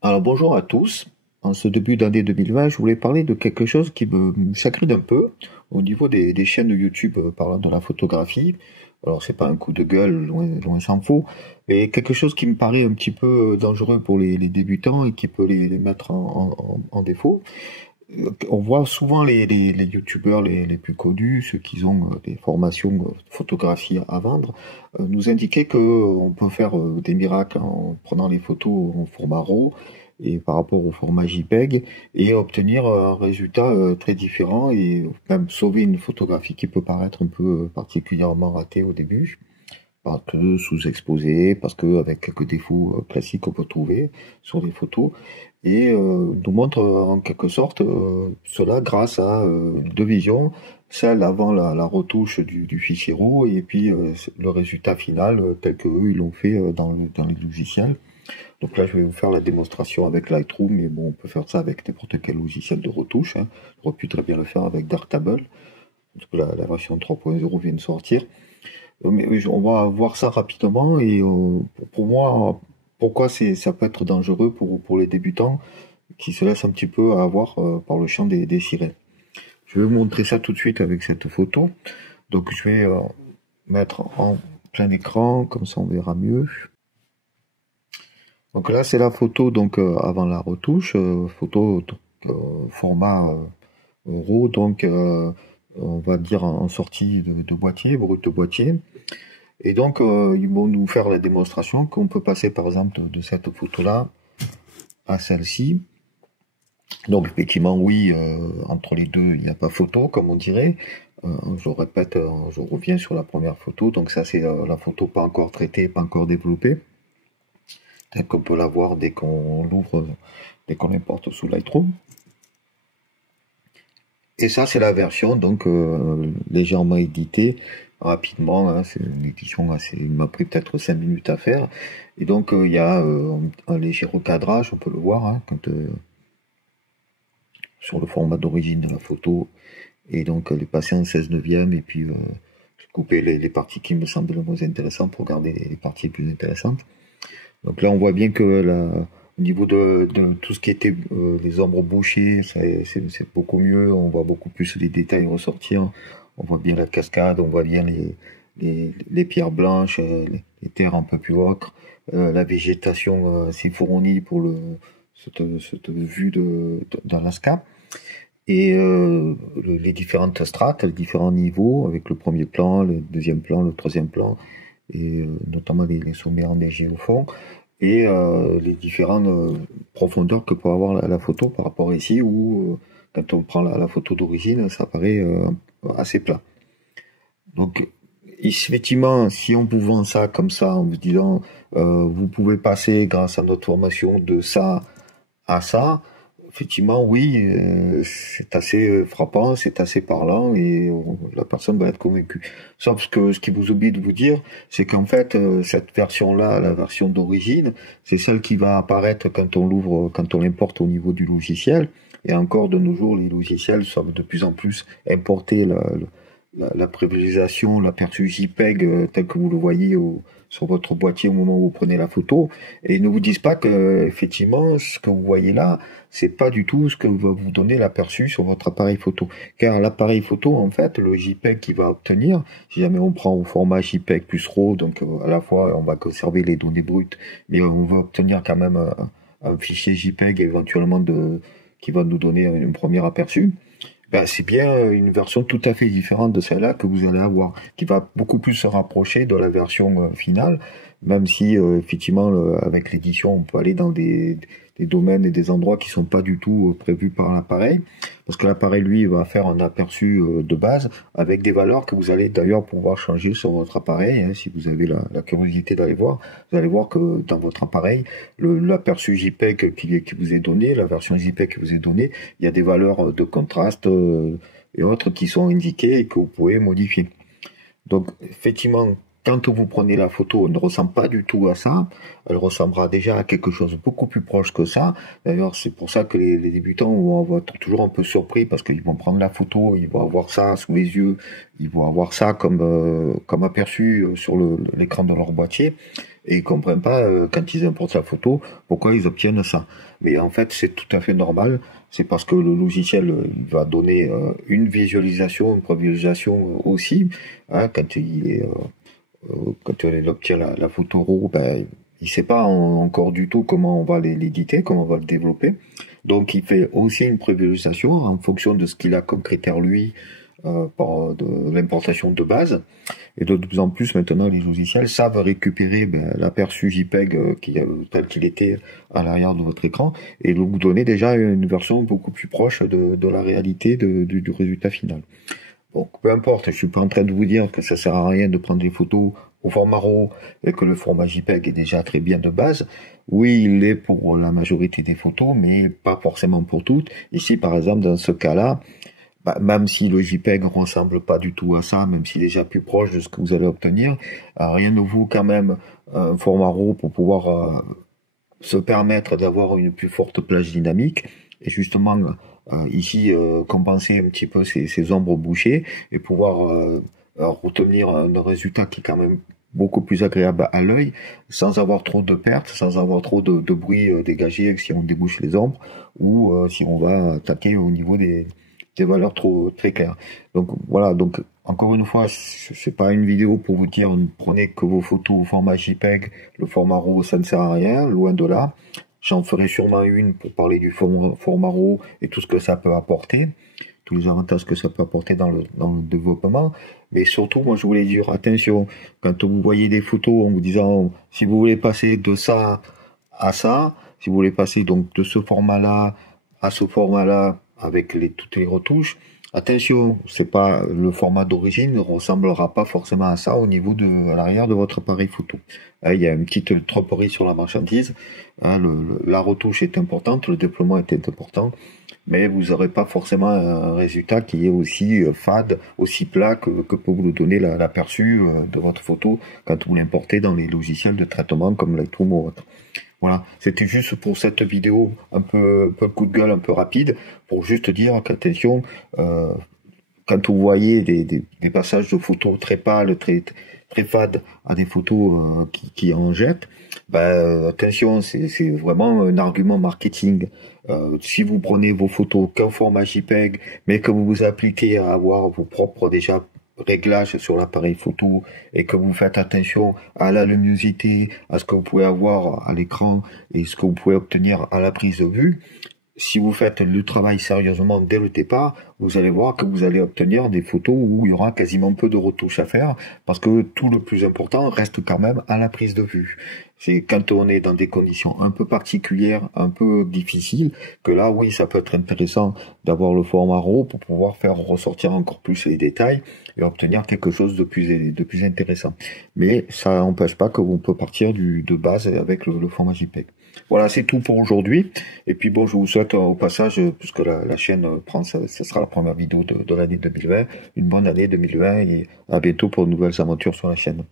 Alors bonjour à tous. En ce début d'année 2020, je voulais parler de quelque chose qui me chagrine un peu au niveau des chaînes de YouTube parlant de la photographie. Alors c'est pas un coup de gueule, loin s'en faut, mais quelque chose qui me paraît un petit peu dangereux pour les débutants et qui peut les mettre en défaut. On voit souvent les youtubeurs les plus connus, ceux qui ont des formations photographie à vendre, nous indiquer que on peut faire des miracles en prenant les photos en format RAW et par rapport au format JPEG et obtenir un résultat très différent et même sauver une photographie qui peut paraître un peu particulièrement ratée au début parce que sous-exposé, parce que avec quelques défauts classiques qu'on peut trouver sur les photos, et nous montre en quelque sorte cela grâce à deux visions, celle avant la retouche du fichier RAW et puis le résultat final tel que eux ils l'ont fait dans les logiciels. Donc là je vais vous faire la démonstration avec Lightroom, mais bon on peut faire ça avec n'importe quel logiciel de retouche, hein. J'aurais pu très bien le faire avec Darktable, parce que la version 3.0 vient de sortir. Mais oui, on va voir ça rapidement et pour moi, pourquoi ça peut être dangereux pour les débutants qui se laissent un petit peu avoir par le chant des sirènes. Je vais vous montrer ça tout de suite avec cette photo. Donc je vais mettre en plein écran, comme ça on verra mieux. Donc là c'est la photo donc avant la retouche, photo format RAW, donc on va dire en sortie de boîtier, brut de boîtier. Et donc, ils vont nous faire la démonstration qu'on peut passer, par exemple, de cette photo-là à celle-ci. Donc, effectivement, oui, entre les deux, il n'y a pas photo, comme on dirait. Je répète, je reviens sur la première photo. Donc, ça, c'est la photo pas encore traitée, pas encore développée, telle qu'on peut la voir dès qu'on l'ouvre, dès qu'on l'importe sous Lightroom. Et ça, c'est la version donc légèrement éditée rapidement, hein, c'est une édition assez, il m'a pris peut-être 5 minutes à faire. Et donc il y a un léger recadrage, on peut le voir, hein, quand, sur le format d'origine de la photo. Et donc elle est passée en 16 neuvième et puis j'ai coupé les parties qui me semblent le moins intéressantes pour garder les parties les plus intéressantes. Donc là on voit bien que au niveau de tout ce qui était les ombres bouchées, c'est beaucoup mieux, on voit beaucoup plus les détails ressortir, on voit bien la cascade, on voit bien les pierres blanches, les terres un peu plus ocre, la végétation assez fournie pour cette vue d'un landscape. Et les différentes strates, les différents niveaux, avec le premier plan, le deuxième plan, le troisième plan, et notamment les sommets enneigés au fond, et les différentes profondeurs que peut avoir la photo par rapport ici, où quand on prend la photo d'origine, ça paraît assez plat. Donc, effectivement, si on vous vend ça comme ça, en vous disant, vous pouvez passer grâce à notre formation de ça à ça, effectivement, oui, c'est assez frappant, c'est assez parlant et la personne va être convaincue. Sauf que ce qui vous oublie de vous dire, c'est qu'en fait, cette version-là, la version d'origine, c'est celle qui va apparaître quand on l'ouvre, quand on l'importe au niveau du logiciel. Et encore de nos jours, les logiciels savent de plus en plus importer la prévisualisation, l'aperçu JPEG tel que vous le voyez sur votre boîtier au moment où vous prenez la photo. Et ils ne vous disent pas que, effectivement, ce que vous voyez là, c'est pas du tout ce que va vous donner l'aperçu sur votre appareil photo. Car l'appareil photo, en fait, le JPEG qu'il va obtenir, si jamais on prend au format JPEG plus RAW, donc à la fois on va conserver les données brutes, mais on va obtenir quand même un fichier JPEG éventuellement qui va nous donner un premier aperçu. Ben, c'est bien une version tout à fait différente de celle-là que vous allez avoir, qui va beaucoup plus se rapprocher de la version finale, même si effectivement avec l'édition on peut aller dans des domaines et des endroits qui sont pas du tout prévus par l'appareil, parce que l'appareil lui va faire un aperçu de base avec des valeurs que vous allez d'ailleurs pouvoir changer sur votre appareil, hein, si vous avez la curiosité d'aller voir. Vous allez voir que dans votre appareil, l'aperçu JPEG qui vous est donné, la version JPEG qui vous est donnée, il y a des valeurs de contraste et autres qui sont indiquées et que vous pouvez modifier. Donc, effectivement, quand vous prenez la photo, elle ne ressemble pas du tout à ça. Elle ressemblera déjà à quelque chose de beaucoup plus proche que ça. D'ailleurs, c'est pour ça que les débutants vont être toujours un peu surpris parce qu'ils vont prendre la photo, ils vont avoir ça sous les yeux, ils vont avoir ça comme aperçu sur l'écran de leur boîtier. et ils comprennent pas quand ils importent la photo pourquoi ils obtiennent ça. Mais en fait, c'est tout à fait normal. C'est parce que le logiciel va donner une visualisation, une prévisualisation aussi. Hein, quand il obtient la photo RAW, ben, il sait pas encore du tout comment on va l'éditer, comment on va le développer. Donc il fait aussi une prévisualisation en fonction de ce qu'il a comme critère lui par de l'importation de base. Et de plus en plus maintenant les logiciels savent récupérer l'aperçu JPEG tel qu'il était à l'arrière de votre écran et vous donner déjà une version beaucoup plus proche de la réalité du résultat final. Donc peu importe, je suis pas en train de vous dire que ça sert à rien de prendre des photos au format RAW et que le format JPEG est déjà très bien de base. Oui, il l'est pour la majorité des photos, mais pas forcément pour toutes. Ici, par exemple, dans ce cas-là, même si le JPEG ne ressemble pas du tout à ça, même s'il est déjà plus proche de ce que vous allez obtenir, rien ne vaut quand même un format RAW pour pouvoir se permettre d'avoir une plus forte plage dynamique et justement ici compenser un petit peu ces ombres bouchées et pouvoir retenir un résultat qui est quand même beaucoup plus agréable à l'œil sans avoir trop de pertes, sans avoir trop de bruit dégagé si on débouche les ombres ou si on va attaquer au niveau des valeurs trop très claires. Donc voilà, donc encore une fois, c'est pas une vidéo pour vous dire prenez que vos photos au format JPEG, le format RAW ça ne sert à rien, loin de là. J'en ferai sûrement une pour parler du format RAW et tout ce que ça peut apporter, tous les avantages que ça peut apporter dans le développement. Mais surtout, moi je voulais dire attention, quand vous voyez des photos en vous disant si vous voulez passer de ça à ça, si vous voulez passer donc de ce format-là à ce format-là avec toutes les retouches, attention, c'est pas le format d'origine ne ressemblera pas forcément à ça au niveau à l'arrière de votre appareil photo. Il y a une petite tromperie sur la marchandise. La retouche est importante, le déploiement est important, mais vous n'aurez pas forcément un résultat qui est aussi fade, aussi plat que peut vous le donner l'aperçu de votre photo quand vous l'importez dans les logiciels de traitement comme Lightroom ou autre. Voilà, c'était juste pour cette vidéo un peu coup de gueule, un peu rapide, pour juste dire qu'attention, quand vous voyez des passages de photos très pâles, très fades à des photos qui en jettent, attention, c'est vraiment un argument marketing. Si vous prenez vos photos qu'en format JPEG, mais que vous vous appliquez à avoir vos propres déjà réglages sur l'appareil photo et que vous faites attention à la luminosité, à ce que vous pouvez avoir à l'écran et ce que vous pouvez obtenir à la prise de vue, si vous faites le travail sérieusement dès le départ, vous allez voir que vous allez obtenir des photos où il y aura quasiment peu de retouches à faire, parce que tout le plus important reste quand même à la prise de vue. C'est quand on est dans des conditions un peu particulières, un peu difficiles, que là, oui, ça peut être intéressant d'avoir le format RAW pour pouvoir faire ressortir encore plus les détails et obtenir quelque chose de plus intéressant. Mais ça n'empêche pas qu'on peut partir de base avec le format JPEG. Voilà, c'est tout pour aujourd'hui. Et puis bon, je vous souhaite au passage, puisque la chaîne prend, ce sera la première vidéo de l'année 2020, une bonne année 2020 et à bientôt pour de nouvelles aventures sur la chaîne.